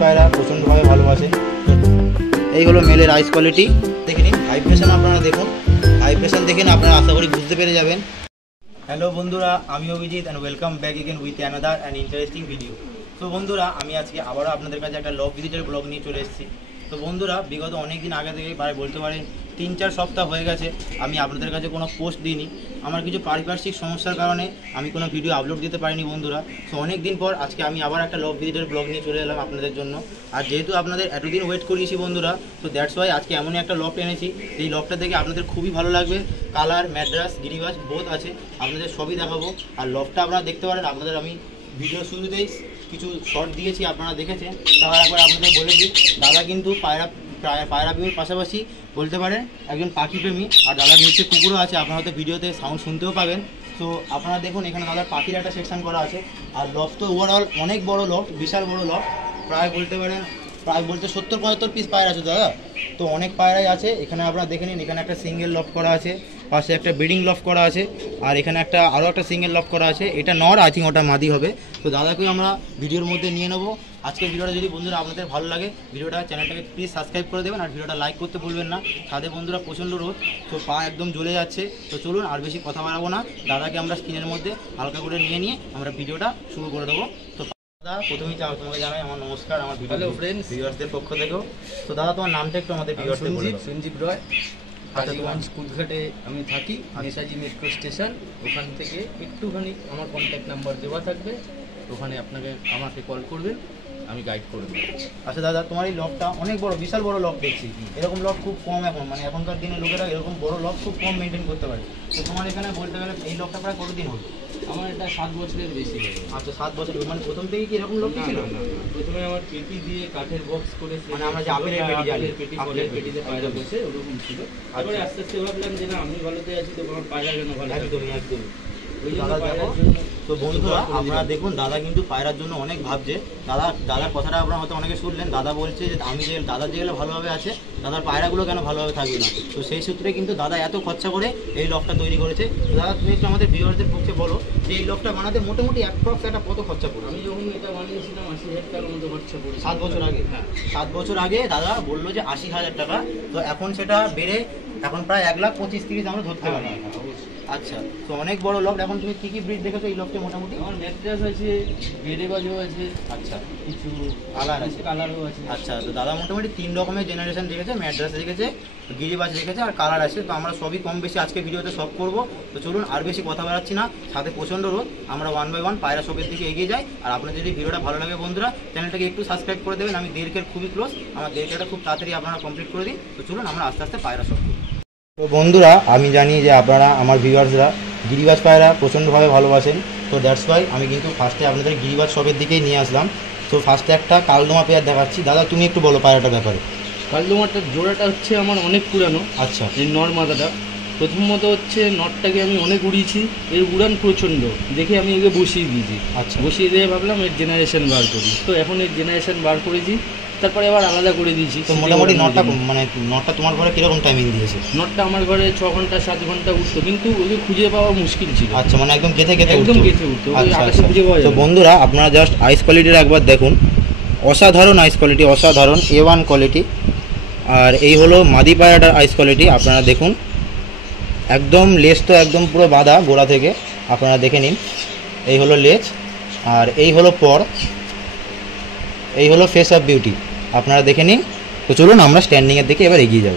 পায়রা প্রচণ্ডভাবে ভালোবাসে। এই হলো মেলের আইস কোয়ালিটি, দেখে নিন। ভাইব্রেশন আপনারা দেখুন, ভাইব্রেশন দেখে আপনারা আশা করি বুঝতে পেরে যাবেন। হ্যালো বন্ধুরা, আমি Abhijit and welcome back again with another and interesting video. তো বন্ধুরা, আমি আজকে আবারও আপনাদের কাছে একটা লভ ভিজিটের ব্লগ নিয়ে চলে এসেছি। তো বন্ধুরা, বিগত অনেক দিন আগে থেকে প্রায় বলতে পারেন 3-4 সপ্তাহ হয়ে গেছে আমি আপনাদের কাছে কোনো পোস্ট দিইনি। আমার কিছু পারিপার্শ্বিক সমস্যার কারণে আমি কোনো ভিডিও আপলোড দিতে পারিনি বন্ধুরা। তো অনেক দিন পর আজকে আমি আবার একটা লভ ভিজিটের ব্লগ নিয়ে চলে এলাম আপনাদের জন্য। আর যেহেতু আপনাদের এতদিন ওয়েট করিয়েছি বন্ধুরা, তো দ্যাটস ওয়াই আজকে এমনই একটা লফট এনেছি। এই লফটটা দেখে আপনাদের খুবই ভালো লাগবে। কালার, ম্যাড্রাস, গিরিবাজ বোথ আছে, আপনাদের সবই দেখাবো। আর লফটটা আপনারা দেখতে পারেন, আপনাদের আমি ভিডিও শুরুতেই কিছু শর্ট দিয়েছি, আপনারা দেখেছেন। তাহলে একবার আপনাদের বলে দিই, দাদা কিন্তু পায়রা প্রেমীর পাশাপাশি বলতে পারেন একজন পাখি প্রেমী। আর দাদার নিচে কুকুরও আছে, আপনারা হয়তো ভিডিওতে সাউন্ড শুনতেও পাবেন। তো আপনারা দেখুন, এখানে দাদার পাখির একটা সেকশন করা আছে। আর লফট তো ওভারঅল অনেক বড় লফট, বিশাল বড় লফট। প্রায় বলতে পারেন 70-75 পিস পায়রা আছে দাদা। তো অনেক পায়রাই আছে এখানে, আপনারা দেখে নিন। এখানে একটা সিঙ্গেল লফট করা আছে, পাশে একটা ব্রিডিং লফট করা আছে, আর এখানে আরও একটা সিঙ্গেল লফট করা আছে। এটা নর, আই থিঙ্ক ওটা মাদি হবে। তো দাদাকে আমরা ভিডিওর মধ্যে নিয়ে নেবো। আজকের ভিডিওটা যদি বন্ধুরা আপনাদের ভালো লাগে, ভিডিওটা চ্যানেলটাকে প্লিজ সাবস্ক্রাইব করে দেবেন, আর ভিডিওটা লাইক করতে ভুলবেন না। ছাদে বন্ধুরা প্রচণ্ড রোদ, তো পা একদম জ্বলে যাচ্ছে। তো চলুন আর বেশি কথা বাড়াবো না, দাদাকে আমরা স্ক্রিনের মধ্যে হালকা করে নিয়ে আমরা ভিডিওটা শুরু করে দেবো। তো দাদা, প্রথমেই তোমাকে জানাই আমার নমস্কার, আমার ভিডিও ফ্রেন্ডস ভিউয়ার্সদের পক্ষ থেকেও। তো দাদা, তোমার নামটা একটু আমাদের ভিউয়ার্সদের বলে দাও। সঞ্জীব রয়, কালীগঞ্জ কুদঘাটে আমি থাকি, নেতাজি মেট্রো স্টেশন। ওখান থেকে একটুখানি আমার কন্ট্যাক্ট নাম্বার দেওয়া থাকবে, ওখানে আমাকে কল করবেন, আমি গাইড করে দেবো। আচ্ছা দাদা, তোমার এই লকটা অনেক বড়, বিশাল বড় লক দেখছি। এরকম লক খুব কম এখন, মানে এখনকার দিনে লোকেরা এরকম বড় লক খুব কম মেনটেন করতে পারে। তো তোমার এখানে বলতে গেলে এই লকটা প্রায় কতদিন হলো? আমার এটা 7 বছরের বেশি হয়ে গেছে। আচ্ছা, 7 বছর। মানে প্রথম থেকে কি এরকম লক ছিল? না, প্রথমে আমার পেটি দিয়ে কাঠের বক্স করে, মানে আমরা যে আপেলের পেটি, আপেলের পেটিতে পায়রা বসে ওরকম ছিল। তারপরে আস্তে আস্তে ভাবলাম যে না, আমি ভালোতে আছি, তো আমার পায়রা কেন ভালো। একদমই। তো বন্ধুরা, আপনারা দেখুন, দাদা কিন্তু পায়রার জন্য অনেক ভাবছে। দাদার কথাটা আপনারা হয়তো অনেকে শুনলেন। দাদা বলছে যে দাদার যেগুলো ভালোভাবে আছে, দাদার পায়রাগুলো কেন ভালোভাবে থাকবে না। তো সেই সূত্রে কিন্তু দাদা এত খরচা করে এই লকটা তৈরি করেছে। দাদা, তুমি একটু আমাদের ভিউয়ারদের পক্ষে বলো যে এই লকটা বানাতে মোটামুটি অ্যাপ্রক্স একটা কত খরচা পড়ে? আমি যখন এটা বানিয়েছিলাম 80,000 টাকার মতো খরচা পড়ে। 7 বছর আগে? হ্যাঁ, 7 বছর আগে দাদা বললো যে 80,000 টাকা। তো এখন সেটা বেড়ে এখন প্রায় 1,25,30 আমরা ধরতে পারি। আচ্ছা, তো অনেক বড় লক। এখন তুমি কী কী ব্রিড দেখেছো এই লকটা? মোটামুটি আমার ম্যাট্রাস আছে, গেরেবাজও আছে, আচ্ছা, কিছু কালারও আছে। আচ্ছা, তো দাদা মোটামুটি 3 রকমের জেনারেশন রেখেছে, ম্যাড্রাস রেখেছে, গিরিবাজ রেখেছে, আর কালার আছে। তো আমরা সবই কম বেশি আজকে ভিডিওতে সব করবো। তো চলুন আর বেশি কথা বাড়াচ্ছি না, সাথে প্রচণ্ড রোদ, আমরা 1 বাই 1 পায়রা শপের দিকে এগিয়ে যাই। আর আপনার যদি ভিডিওটা ভালো লাগে বন্ধুরা, চ্যানেলটাকে একটু সাবস্ক্রাইব করে দেবেন। আমি 1.5K খুবই ক্লোজ, আমার 1.5Kটা খুব তাড়াতাড়ি আপনারা কমপ্লিট করে দিন। তো চলুন আমরা আস্তে আস্তে পায়রা শপ করি। তো বন্ধুরা, আমি জানি যে আপনারা আমার ভিউয়ার্সরা গিরিবাজ পায়রা প্রচণ্ডভাবে ভালোবাসেন। তো দ্যাটস ওয়াই আমি কিন্তু ফার্স্টে আপনাদের গিরিবাজ শপের দিকেই নিয়ে আসলাম। তো ফার্স্টে একটা কালদমা পেয়ার দেখাচ্ছি। দাদা, তুমি একটু বলো পায়রাটার ব্যাপারে। কালদমাটার জোড়াটা হচ্ছে আমার অনেক পুরানো। আচ্ছা, এই নর মাদাটা প্রথমত হচ্ছে নটটাকে আমি অনেক উড়িয়েছি, এর উড়ান প্রচণ্ড দেখে আমি একে বসিয়ে দিয়েছি। আচ্ছা, বসিয়ে দিয়ে ভাবলাম এর জেনারেশন বার করি। তো এখন এর জেনারেশন বার করেছি, তারপরে আবার আলাদা করে দিয়েছি। তো মোটামুটি নটটা তোমার ঘরে কীরকম টাইমিং দিয়েছে? নটটা আমার ঘরে 6 ঘন্টা 7 ঘন্টা উঠতো, কিন্তু ওকে খুঁজে পাওয়া মুশকিল ছিল। আচ্ছা, মানে একদম গেঁথে উঠতো। আচ্ছা, খুঁজে পাওয়া। তো বন্ধুরা, আপনারা জাস্ট আইস কোয়ালিটিটা একবার দেখুন, অসাধারণ আইস কোয়ালিটি, অসাধারণ A1 কোয়ালিটি। আর এই হলো মাদি পায়রাটার আইস কোয়ালিটি, আপনারা দেখুন। একদম লেজ তো একদম পুরো বাঁধা গোড়া থেকে, আপনারা দেখে নিন। এই হলো লেজ, আর এই হলো পর, এই হলো ফেস অফ বিউটি, আপনারা দেখে নিন। তো চলুন আমরা স্ট্যান্ডিংয়ের দিকে এবার এগিয়ে যাব।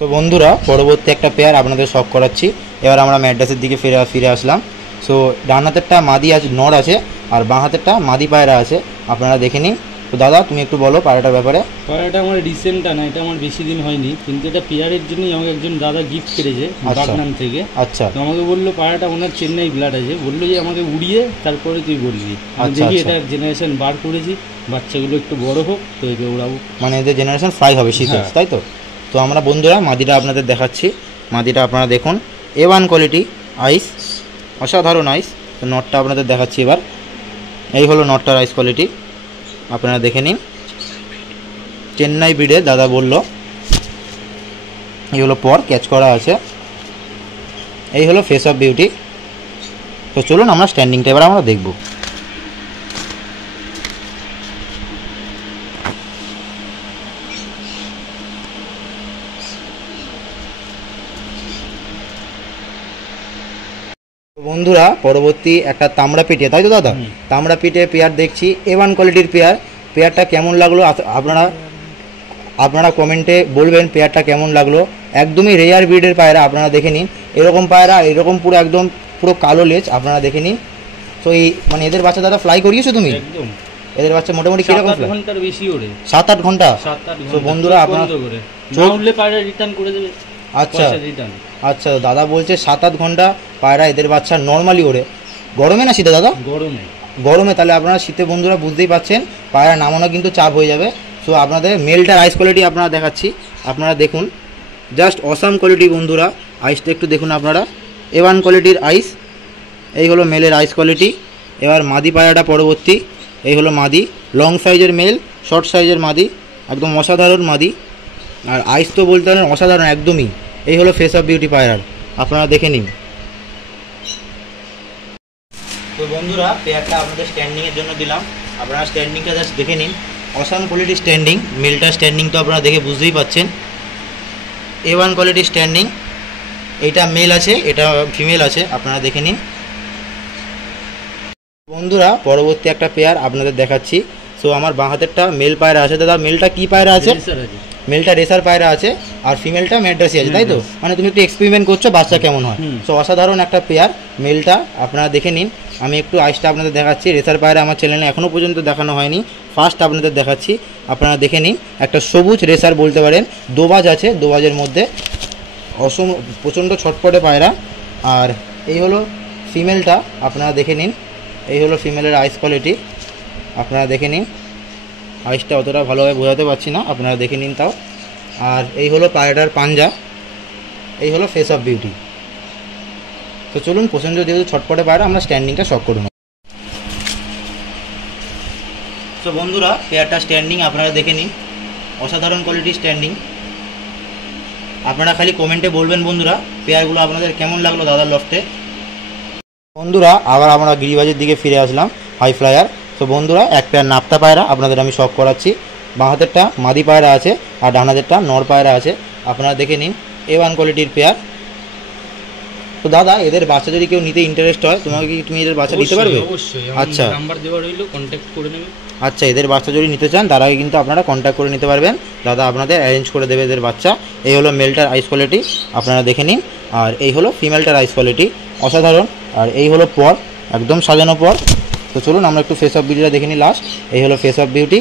তো বন্ধুরা, পরবর্তী একটা পেয়ার আপনাদের শখ করাচ্ছি। এবার আমরা ম্যাড্রাসের দিকে ফিরে আসলাম। সো ডান হাতেরটা মাদি আছে, নর আছে, আর বাঁ হাতেরটা মাদি পায়রা আছে, আপনারা দেখে নিন। তো দাদা, তুমি একটু বলো পায়রাটার ব্যাপারে। পায়রাটা আমার রিসেন্টটা না, এটা আমার বেশি দিন হয়নি, কিন্তু এটা পেয়ারের জন্যই আমাকে একজন দাদা গিফট করেছে বাগনান থেকে। আচ্ছা, তো আমাকে বললো পায়রাটা ওনার চেন্নাই ব্লাড আছে, বললো যে আমাকে উড়িয়ে তারপরে তুই বলবি। দেখি এটা জেনারেশন বার করেছি, বাচ্চাগুলো একটু বড় হোক তো একে উড়াবো। মানে এদের জেনারেশন ফ্রাই হবে শীতে, তাই তো? তো আমরা বন্ধুরা মাদিটা আপনাদের দেখাচ্ছি। মাদিটা আপনারা দেখুন, A1 কোয়ালিটি আইস, অসাধারণ আইস। তো নটটা আপনাদের দেখাচ্ছি এবার। এই হলো নটটার আইস কোয়ালিটি, আপনারা দেখে নিন। চেন্নাই ব্রিডে দাদা বলল। এই হলো পর, ক্যাচ করা আছে। এই হলো ফেস অফ বিউটি। তো চলুন আমরা স্ট্যান্ডিংটা এবার আমরা দেখব। বন্ধুরা পরবর্তী একটা তামড়া পিঠে, তাই তো দাদা? তামড়া পিঠে পেয়ার দেখছি, A1 কোয়ালিটির পেয়ারটা কেমন লাগলো আপনারা কমেন্টে বলবেন পেয়ারটা কেমন লাগলো। একদমই রেয়ার ব্রিডের পায়রা, আপনারা দেখে নিন। এরকম পায়রা এরকম পুরো একদম পুরো কালো লেজ, আপনারা দেখে নিন। তো এই মানে এদের বাচ্চা দাদা ফ্লাই করিয়েছো তুমি? একদম। এদের বাচ্চা মোটামুটি কিরকম? 7-8 ঘন্টার বেশি ওড়ে। 7-8 ঘন্টা? 7-8 ঘন্টা। তো বন্ধুরা আপনারা না উঠলে পায়রা রিটার্ন করে দেবে। আচ্ছা রিটার্ন। আচ্ছা, দাদা বলছে 7-8 ঘন্টা পায়রা এদের বাচ্চা নর্মালি ওড়ে। গরমে না শীতে দাদা? গরমে। গরমে, তাহলে আপনারা শীতে বন্ধুরা বুঝতেই পাচ্ছেন পায়রা নামানো কিন্তু চাপ হয়ে যাবে। সো আপনাদের মেলটার আইস কোয়ালিটি আপনারা দেখাচ্ছি, আপনারা দেখুন। জাস্ট অসাম কোয়ালিটি বন্ধুরা। আইসটা একটু দেখুন আপনারা, A1 কোয়ালিটির আইস। এই হলো মেলের আইস কোয়ালিটি। এবার মাদি পায়রাটা পরবর্তী। এই হলো মাদি, লং সাইজের মেল, শর্ট সাইজের মাদি, একদম অসাধারণ মাদি। আর আইস তো বলতে পারেন অসাধারণ একদমই। এই হলো ফেস অফ বিউটি পায়রার, আপনারা দেখে নিন। তো বন্ধুরা পেয়ারটা আপনাদের স্ট্যান্ডিংয়ের জন্য দিলাম, আপনারা স্ট্যান্ডিংটা জাস্ট দেখে নিন। অসাম কোয়ালিটির স্ট্যান্ডিং, মেলটার স্ট্যান্ডিং তো আপনারা দেখে বুঝতেই পাচ্ছেন। A1 কোয়ালিটির স্ট্যান্ডিং। এইটা মেল আছে, এটা ফিমেল আছে, আপনারা দেখে নিন। বন্ধুরা পরবর্তী একটা পেয়ার আপনাদের দেখাচ্ছি। সো আমার বাঁ হাতেরটা মেল পায়রা আছে। দাদা মেলটা কি পায়রা আছে? মেলটা রেসার পায়রা আছে, আর ফিমেলটা ম্যাড্রাসি আছে, তাই তো? মানে তুমি একটু এক্সপেরিমেন্ট করছো বাচ্চা কেমন হয়। সো অসাধারণ একটা পেয়ার মেলটা, আপনারা দেখে নিন। আমি একটু আইসটা আপনাদের দেখাচ্ছি। রেসার পায়রা আমার চ্যানেলে এখনও পর্যন্ত দেখানো হয়নি, ফার্স্ট আপনাদের দেখাচ্ছি, আপনারা দেখে নিন। একটা সবুজ রেসার বলতে পারেন, দোবাজ আছে, দোবাজের মধ্যে প্রচণ্ড ছটপটে পায়রা। আর এই হলো ফিমেলটা, আপনারা দেখে নিন। এই হলো ফিমেলের আইস কোয়ালিটি, আপনারা দেখে নিন। আইসটা অতটা ভালোভাবে বোঝাতে পারছি না, আপনারা দেখে নিন তাও। আর এই হলো পায়রাটার পাঞ্জা। এই হলো ফেস অফ বিউটি। তো চলুন প্রচণ্ড যেহেতু ছটপটে পায়রা, আমরা স্ট্যান্ডিংটা শক করুন। তো বন্ধুরা পেয়ারটা স্ট্যান্ডিং আপনারা দেখে নিন, অসাধারণ কোয়ালিটির স্ট্যান্ডিং। আপনারা খালি কমেন্টে বলবেন বন্ধুরা পেয়ারগুলো আপনাদের কেমন লাগলো দাদার লফটে। বন্ধুরা আবার আমরা গিরিবাজের দিকে ফিরে আসলাম, হাই ফ্লায়ার। তো বন্ধুরা এক পেয়ার নাপ্তা পায়রা আপনাদের আমি শক করাচ্ছি। বাঁ হাতেরটা মাদি পায়রা আছে, আর ডান হাতেরটা নর পায়রা আছে, আপনারা দেখে নিন। A1 কোয়ালিটির পেয়ার। তো দাদা এদের বাচ্চা যদি কেউ নিতে ইন্টারেস্ট হয়, তুমি এদের বাচ্চা দিতে পারবে? অবশ্যই, আচ্ছা নাম্বার দেওয়া রইলো, কন্ট্যাক্ট করে নেবে। আচ্ছা, এদের বাচ্চা যদি নিতে চান তার আগে কিন্তু আপনারা কন্ট্যাক্ট করে নিতে পারবেন, দাদা আপনাদের অ্যারেঞ্জ করে দেবে এদের বাচ্চা। এই হলো মেলটার আইস কোয়ালিটি, আপনারা দেখে নিন। আর এই হলো ফিমেলটার আইস কোয়ালিটি, অসাধারণ। আর এই হলো পর, একদম সাজানো পর। তো চলুন আমরা একটু ফেস অফ বিউটিটা দেখে নিই লাস্ট। এই হলো ফেস অফ বিউটি।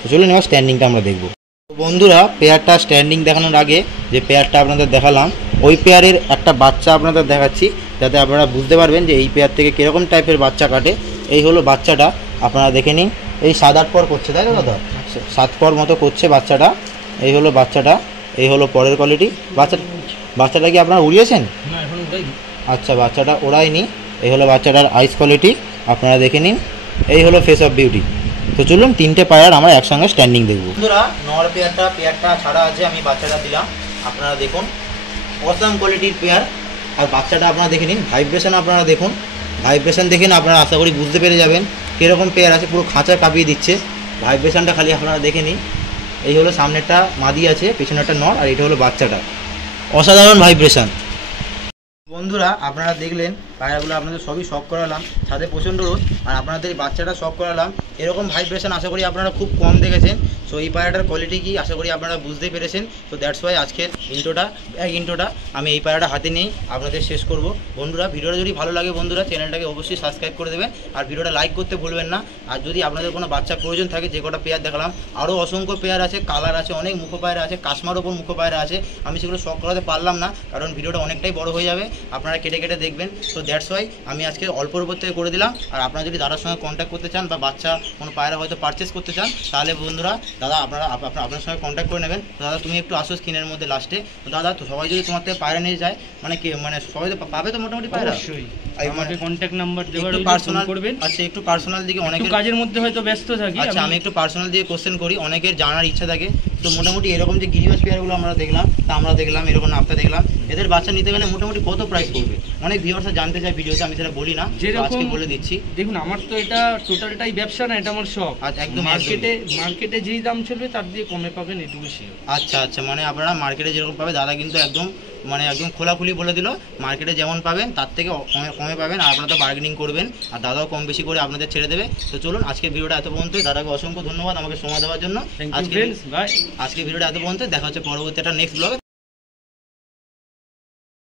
তো চলুন এবার স্ট্যান্ডিংটা আমরা দেখব। বন্ধুরা পেয়ারটা স্ট্যান্ডিং দেখানোর আগে যে পেয়ারটা আপনাদের দেখালাম, ওই পেয়ারের একটা বাচ্চা আপনাদের দেখাচ্ছি, যাতে আপনারা বুঝতে পারবেন যে এই পেয়ার থেকে কীরকম টাইপের বাচ্চা কাটে। এই হলো বাচ্চাটা, আপনারা দেখে নিন। এই 7-8 পর করছে, তাই তো দাদা? 7 পর মতো করছে বাচ্চাটা। এই হলো বাচ্চাটা, এই হলো পরের কোয়ালিটি। বাচ্চাটা কি আপনারা উড়িয়েছেন? আচ্ছা, বাচ্চাটা ওড়ায়নি। এই হলো বাচ্চাটার আইস কোয়ালিটি, আপনারা দেখে নিন। এই হলো ফেস অফ বিউটি। তো চলুন তিনটে পায়রার আমরা একসঙ্গে স্ট্যান্ডিং দেখব। বন্ধুরা নর পেয়ারটা ছাড়া আছে, আমি বাচ্চাটা দিলাম, আপনারা দেখুন। অসাম কোয়ালিটির পেয়ার। আর বাচ্চাটা আপনারা দেখে নিন, ভাইব্রেশন আপনারা দেখুন। ভাইব্রেশন দেখে না আপনারা আশা করি বুঝতে পেরে যাবেন কীরকম পেয়ার আছে, পুরো খাঁচা কাঁপিয়ে দিচ্ছে। ভাইব্রেশনটা খালি আপনারা দেখে নিন। এই হলো সামনেরটা মাদি আছে, পেছনেরটা নর, আর এটা হলো বাচ্চাটা। অসাধারণ ভাইব্রেশন। বন্ধুরা আপনারা দেখলেন পায়রাগুলো আপনাদের সবই শক করালাম, ছাদে প্রচণ্ড রোদ, আর আপনাদের বাচ্চাটা শক করালাম। এরকম ভাইব্রেশন আশা করি আপনারা খুব কম দেখেছেন। সো এই পায়রাটার কোয়ালিটি কি আশা করি আপনারা বুঝতেই পেরেছেন। তো দ্যাটস ওয়াই আজকের ইন্ট্রোটা আমি এই পায়রাটা হাতে নিয়েই আপনাদের শেষ করব। বন্ধুরা ভিডিওটা যদি ভালো লাগে বন্ধুরা চ্যানেলটাকে অবশ্যই সাবস্ক্রাইব করে দেবেন, আর ভিডিওটা লাইক করতে ভুলবেন না। আর যদি আপনাদের কোনো বাচ্চা প্রয়োজন থাকে, যে কটা পেয়ার দেখালাম, আরও অসংখ্য পেয়ার আছে, কালার আছে, অনেক মুখো পায়রা আছে, কাশমার ওপর মুখো পায়রা আছে, আমি সেগুলো শক করাতে পারলাম না কারণ ভিডিওটা অনেকটাই বড় হয়ে যাবে, আপনারা কেটে কেটে দেখবেন। তো দ্যাটস ওয়াই আমি আজকে অল্পর উপর থেকে করে দিলাম। আর আপনারা যদি দাদার সঙ্গে কন্ট্যাক্ট করতে চান বা বাচ্চা কোনো পায়রা হয়তো পারচেস করতে চান, তাহলে বন্ধুরা দাদা আপনার সঙ্গে কন্ট্যাক্ট করে নেবেন। তো দাদা তুমি একটু আসো স্ক্রিনের মধ্যে লাস্টে। তো দাদা তো সবাই যদি তোমার থেকে পায়রা নিয়ে যায়, মানে কি মানে সবাই তো পাবে তো মোটামুটি পায়রা? অবশ্যই আমাকে কন্ট্যাক্ট নাম্বার দেওয়ার একটু পার্সোনাল করবেন। আচ্ছা একটু পার্সোনাল দিকে অনেকের কাজের মধ্যে হয়তো ব্যস্ত থাকি। আচ্ছা আমি একটু পার্সোনাল দিয়ে কোশ্চেন করি, অনেকের জানার ইচ্ছা থাকে। তো মোটামুটি এরকম যে গিরিবাজ পেয়ারগুলো আমরা দেখলাম, তা আমরা দেখলাম এরকম নাপটা দেখলাম, এদের বাচ্চা নিতে গেলে মোটামুটি কত প্রাইস পড়বে? অনেক ভিউয়ার্সরা জানতে চায় ভিডিওতে, আমি সেটা বলি না, আজকে বলে দিচ্ছি। দেখুন আমার তো এটা টোটালটাই ব্যবসা না, এটা আমার শখ। একদম মার্কেটে যেই দাম চলবে তার দিয়ে কমে পাবেন, এটুকু শিওর। আচ্ছা আচ্ছা, মানে আপনারা মার্কেটে যেরকম পাবে দাদা কিন্তু একদম মানে একদম খোলাখুলি বলে দিল, মার্কেটে যেমন পাবেন তার থেকে কমে পাবেন। আর আপনারা তো বার্গেনিং করবেন, আর দাদাও কম বেশি করে আপনাদের ছেড়ে দেবে। তো চলুন আজকের ভিডিওটা এত পর্যন্ত। দাদাকে অসংখ্য ধন্যবাদ আমাকে সময় দেওয়ার জন্য। আজকে ভিডিওটা এত পর্যন্ত, দেখা হচ্ছে পরবর্তী একটা নেক্সট ব্লগে।